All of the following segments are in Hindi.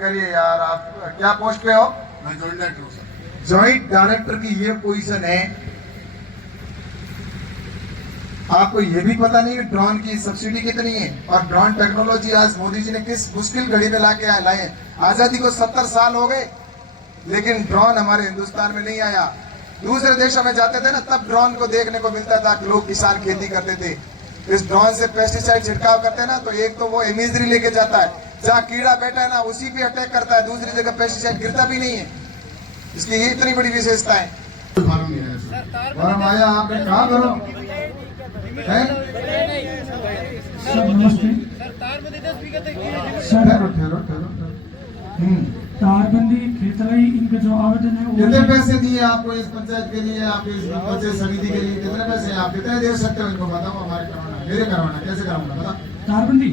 करिए यार। आप क्या पोस्ट पे हो? मैं जॉइंट डायरेक्टर हूँ सर। जॉइंट डायरेक्टर की ये पोजीशन है। आपको ये भी पता नहीं कि ड्रोन की सब्सिडी कितनी है और ड्रोन टेक्नोलॉजी आज मोदी जी ने किस मुश्किल घड़ी में लाके लाए। आजादी को 70 साल हो गए, लेकिन ड्रोन हमारे हिंदुस्तान में नहीं आया। दूसरे देशों में जाते थे ना, तब ड्रोन को देखने को मिलता था कि लोग किसान खेती करते थे। इस ड्रोन से पेस्टिसाइड छिड़काव करते हैं ना, तो एक तो वो इमेजरी लेके जाता है, जहाँ कीड़ा बैठा है ना उसी पे अटैक करता है, दूसरी जगह पेस्टिसाइड गिरता भी नहीं है। इसकी ये इतनी बड़ी विशेषता है। फार्म आया आपने कहा करो नमस्ते सर। तारबंदी खेतलाई इनके जो आवेदन है कितने पैसे दिए आपको इस पंचायत के लिए, आपकी इस पंचायत समिति के लिए कितने पैसे आप कितने दे सकते हो? इनको बताओ। हमारे करवाना, मेरे करवाना, कैसे कराऊंगा बताओ। तारबंदी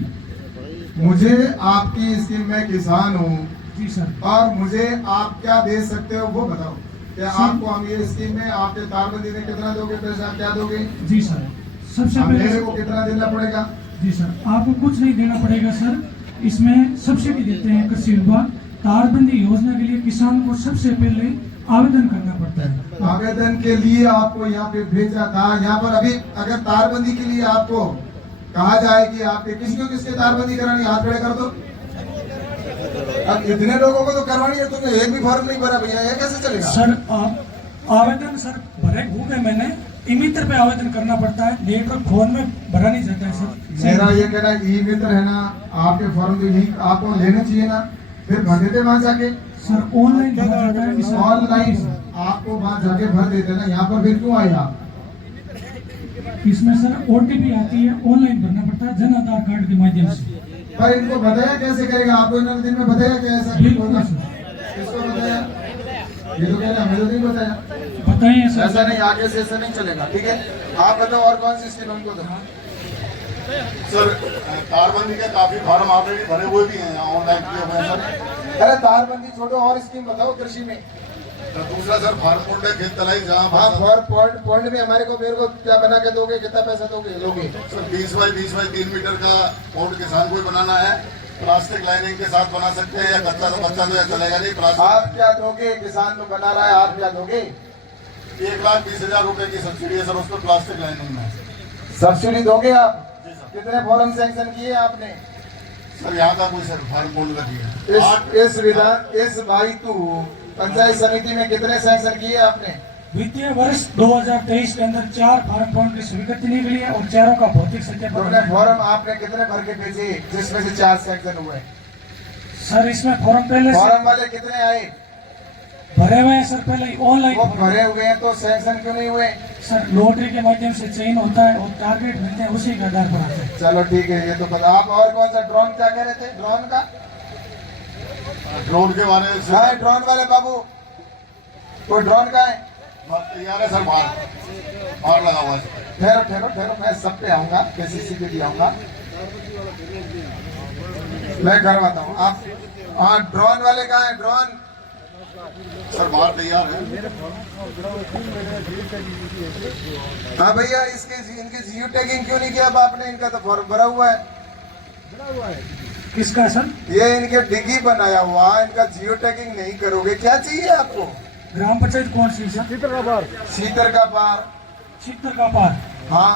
मुझे आपकी स्कीम में किसान हूँ जी सर, और मुझे आप क्या दे सकते हो वो बताओ। क्या आपको हम ये स्कीम में आपके तारबंदी में कितना दोगे पैसा, क्या दोगे? जी सर। सबसे अब मेरे पहले को कितना देना पड़ेगा? जी सर, आपको कुछ नहीं देना पड़ेगा सर। इसमें सब्सिडी देते हैं कृषि विभाग। तारबंदी योजना के लिए किसान को सबसे पहले आवेदन करना पड़ता है। आवेदन के लिए आपको यहाँ पे भेजा था। यहाँ पर अभी अगर तारबंदी के लिए आपको कहा जाए कि आपके किसके तारबंदी करानी, हाथ खड़े कर दो। अब इतने लोगों को तो करवानी है, तुमने एक भी फॉर्म नहीं भरा भैया, ये कैसे चलेगा? सर आप आवेदन सर भरे हुए मैंने ई-मित्र पे आवेदन करना पड़ता है, नेटवर्क फोन में भरा नहीं जाता है सर। मेरा ये कहना ई मित्र है ना, आपके फॉर्म तो यही आपको लेने चाहिए ना, फिर भर देते वहां जाके। सर ऑनलाइन भरा जाता है सर। ऑनलाइन आपको वहां जाके भर देते ना, यहाँ पर फिर क्यों आए आप? इसमें सर ओटीपी आती है, ऑनलाइन भरना पड़ता है जन आधार कार्ड के माध्यम से। पर इनको बताया कैसे करेगा? आपको इन्होंने दिन में बताया क्या ऐसा बिल्कुल होगा? सर, किसको बताया? ये तो कह रहे हमें तो नहीं बताया। बताइए सर। ऐसा नहीं, आगे से ऐसा नहीं चलेगा। ठीक है, आप बताओ और कौन सी स्कीम उनको दो। सर तारबंदी के काफी फार्म ऑलरेडी भरे हुए भी हैं, ऑनलाइन किए हुए हैं सर। अरे तारबंदी छोड़ो, और स्कीम बताओ कृषि में। तो दूसरा सर फार्म पोर्ट है खेत तलाई, जहाँ हाँ, पॉइंट में हमारे को मेरे को क्या बना के दोगे, कितना पैसा दोगे लोगे? सर 20 बाई 3 मीटर का पोर्ट किसान को ही बनाना है। प्लास्टिक लाइनिंग के साथ बना सकते हैं, या कच्चा तो चलेगा नहीं। प्लास्टिक आप क्या दोगे? किसान तो बना रहा है, आप क्या दोगे? 1,20,000 रुपए की सब्सिडी है सर, उस पर प्लास्टिक लाइनिंग में। सब्सिडी दोगे आप? कितने फॉर्म सैंक्शन किए आपने? सर यहाँ का कोई सर फार्म पोर्ट का दिया इस भाई तू पंचायत समिति में कितने सैंक्शन किए आपने? वित्तीय वर्ष 2023 के अंदर 4 फार्म फॉर्म की स्वीकृति निकली है और 4 का भौतिक सत्यापन। तुमने फॉर्म आपने कितने भर के भेजे जिसमें से 4 सैंक्शन हुए? सर इसमें फॉर्म पहले से फॉर्म वाले कितने आए? भरे हुए हैं सर, पहले ऑनलाइन वो भरे हुए हैं तो सैंक्शन क्यों नहीं हुए? सर लॉटरी के माध्यम से चयन होता है और टारगेट मिलते हैं, उसी के आधार पर आते हैं। चलो ठीक है, ये तो पता। आप और कौन सा ड्रोन क्या कह रहे थे? ड्रोन का, ड्रोन के बारे में हाँ ड्रोन वाले बाबू, कोई ड्रोन का है? तैयार है सर, बाहर लगा हुआ है। ठहरो ठहरो ठहरो, मैं सब पे आऊंगा, केसीसी पे भी आऊंगा, मैं करवाता हूँ। आप हाँ, ड्रोन वाले कहाँ है? ड्रोन सर बाहर तैयार है। हाँ भैया, इनकी जियो टैगिंग क्यों नहीं किया अब आपने? इनका तो फॉर्म भरा हुआ है। किसका सर? ये इनके डिग्गी बनाया हुआ, इनका जियो टैगिंग नहीं करोगे? क्या चाहिए आपको? ग्राम पंचायत कौन सी सर? सीतर का पार। सीतर का पार। हाँ,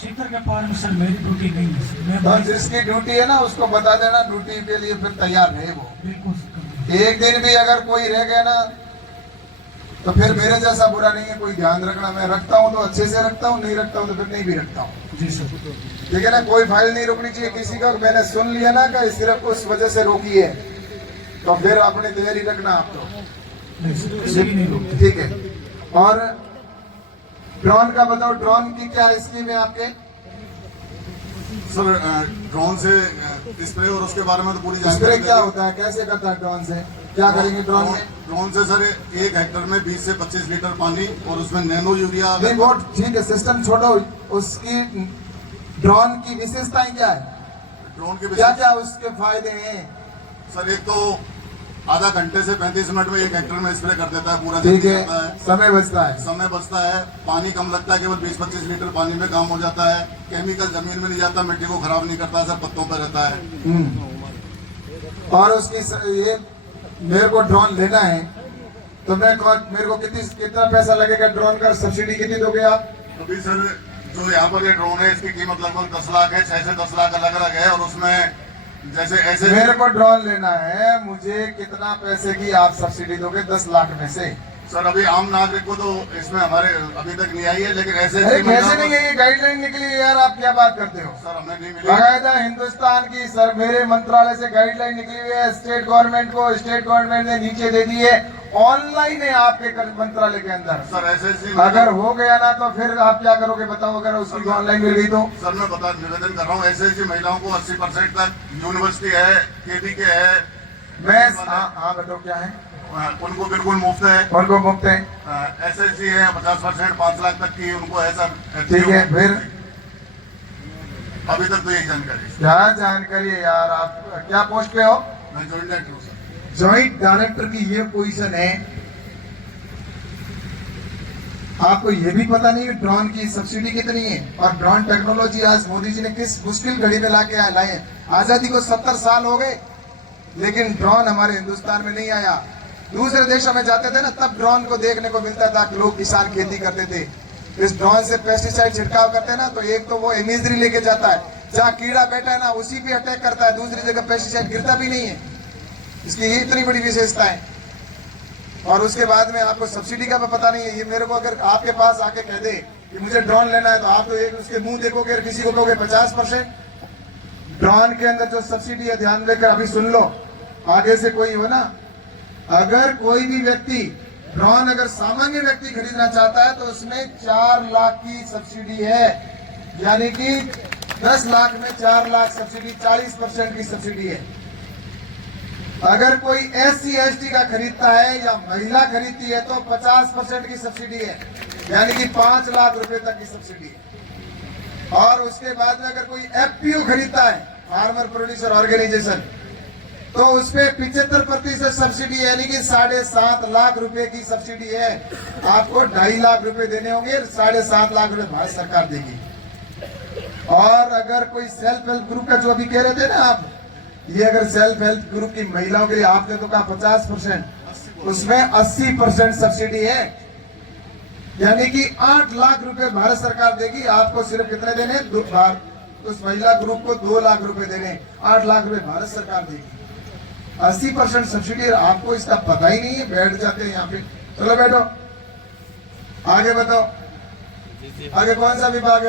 सीतर के पार में सर मेरी ड्यूटी नहीं है सर। मैं तो जिसकी ड्यूटी है ना उसको बता देना, ड्यूटी के लिए फिर तैयार रहे वो। बिल्कुल सर। एक दिन भी अगर कोई रह गया ना तो फिर मेरे जैसा बुरा नहीं है, कोई ध्यान रखना। मैं रखता हूँ तो अच्छे से रखता हूँ, नहीं रखता हूँ तो फिर नहीं भी रखता हूँ। जी सर। ठीक है ना, कोई फाइल नहीं रोकनी चाहिए किसी का। मैंने सुन लिया ना कि सिर्फ उस वजह से रोकी है, तो फिर अपनी तैयारी रखना आप तो। नहीं सर, किसी की नहीं रोकते। ठीक है। और ड्रोन का बताओ, ड्रोन की क्या स्कीम है आपके? सर ड्रोन से स्प्रे और उसके बारे में तो पूरी स्प्रे जानकारी क्या होता है, कैसे करता है ड्रोन से? क्या करेंगे ड्रोन में? ड्रोन से सर 1 हेक्टर में 20 से 25 लीटर पानी और उसमें नैनो यूरिया। नहीं वो ठीक है, सिस्टम छोड़ो, उसकी ड्रोन की विशेषताएं क्या है? ड्रोन के क्या क्या उसके फायदे हैं? सर एक तो आधा घंटे से 35 मिनट में 1 हेक्टर में स्प्रे कर देता है, पूरा ठीक जल्दी है, करता है। समय बचता है। समय बचता है, पानी कम लगता है, केवल 20-25 लीटर पानी में काम हो जाता है। केमिकल जमीन में नहीं जाता, मिट्टी को खराब नहीं करता, सर पत्तों पर रहता है। और ये मेरे को ड्रोन लेना है तो मेरे को कितना पैसा लगेगा ड्रोन का, सब्सिडी कितनी दोगे आप? अभी सर जो यहाँ पर ये ड्रोन है इसकी कीमत लगभग 10 लाख है, 6 से 10 लाख अलग अलग है। और उसमें जैसे ऐसे मेरे को ड्रोन लेना है, मुझे कितना पैसे की आप सब्सिडी दोगे 10 लाख में से? सर अभी आम नागरिक को तो इसमें हमारे अभी तक नहीं आई है, लेकिन ऐसे अरे कैसे नहीं है, ये गाइडलाइन निकली है यार, आप क्या बात करते हो? सर हमें नहीं मिली। बाकायदा हिंदुस्तान की सर मेरे मंत्रालय से गाइडलाइन निकली हुई है, स्टेट गवर्नमेंट ने नीचे दे दी है, ऑनलाइन है आपके मंत्रालय के अंदर। सर ऐसे अगर हो गया ना तो फिर आप क्या करोगे बताओ, अगर उसकी ऑनलाइन मिल गई तो? सर मैं निवेदन कर रहा हूँ, ऐसे महिलाओं को 80% तक यूनिवर्सिटी है, केबी के है, मैं हाँ बताओ क्या है, उनको बिल्कुल मुफ्त है, उनको मुफ्त है। SSC है 50%, 5 लाख तक की उनको है सर। ठीक है, फिर अभी तक तो यही जानकारी। क्या जानकारी है यार, आप क्या पोस्ट पे हो? मैं जॉइंट डायरेक्टर हूँ सर। जॉइंट डायरेक्टर की ये पोजीशन है, आपको ये भी पता नहीं ड्रोन की सब्सिडी कितनी है और ड्रोन टेक्नोलॉजी आज मोदी जी ने किस मुश्किल घड़ी में लाके लाए। आजादी को 70 साल हो गए लेकिन ड्रोन हमारे हिंदुस्तान में नहीं आया। दूसरे देशों में जाते थे ना तब ड्रोन को देखने को मिलता था, लोग किसान खेती करते थे। इस ड्रोन से पेस्टिसाइड छिड़काव करते हैं ना तो एक तो वो इमेजरी लेके जाता है, जहाँ कीड़ा बैठा है ना उसी पे अटैक करता है, दूसरी जगह पेस्टिसाइड गिरता भी नहीं है। इसकी ये इतनी बड़ी विशेषता है। और उसके बाद में आपको सब्सिडी का पता नहीं है। ये मेरे को अगर आपके पास आके कह दे कि मुझे ड्रोन लेना है तो आप तो एक उसके मुंह देखोगे और किसी को कहोगे 50%। ड्रोन के अंदर जो सब्सिडी है ध्यान देकर अभी सुन लो, आगे से कोई हो ना, अगर कोई भी व्यक्ति ड्रोन अगर सामान्य व्यक्ति खरीदना चाहता है तो उसमें 4 लाख की सब्सिडी है, यानी कि 10 लाख में 4 लाख सब्सिडी, 40% की सब्सिडी है। अगर कोई SC ST का खरीदता है या महिला खरीदती है तो 50% की सब्सिडी है, यानी कि 5 लाख रुपए तक की सब्सिडी है। और उसके बाद में अगर कोई FPO खरीदता है, फार्मर प्रोड्यूसर ऑर्गेनाइजेशन, तो उसपे 75% सब्सिडी है, यानी कि 7.5 लाख रुपए की सब्सिडी है। आपको 2.5 लाख रुपए देने होंगे, 7.5 लाख रुपए भारत सरकार देगी। और अगर कोई सेल्फ हेल्प ग्रुप का जो अभी कह रहे थे ना आप, ये अगर सेल्फ हेल्प ग्रुप की महिलाओं के लिए आपने तो कहा 50%, उसमें 80% सब्सिडी है, यानी कि 8 लाख रुपए भारत सरकार देगी। आपको सिर्फ कितने देने, उस महिला ग्रुप को 2 लाख रुपए देने, 8 लाख रुपए भारत सरकार देगी। 80% सब्सिडी, आपको इसका पता ही नहीं है, बैठ जाते हैं यहाँ पे। चलो बैठो, आगे बताओ, आगे कौन सा विभाग है?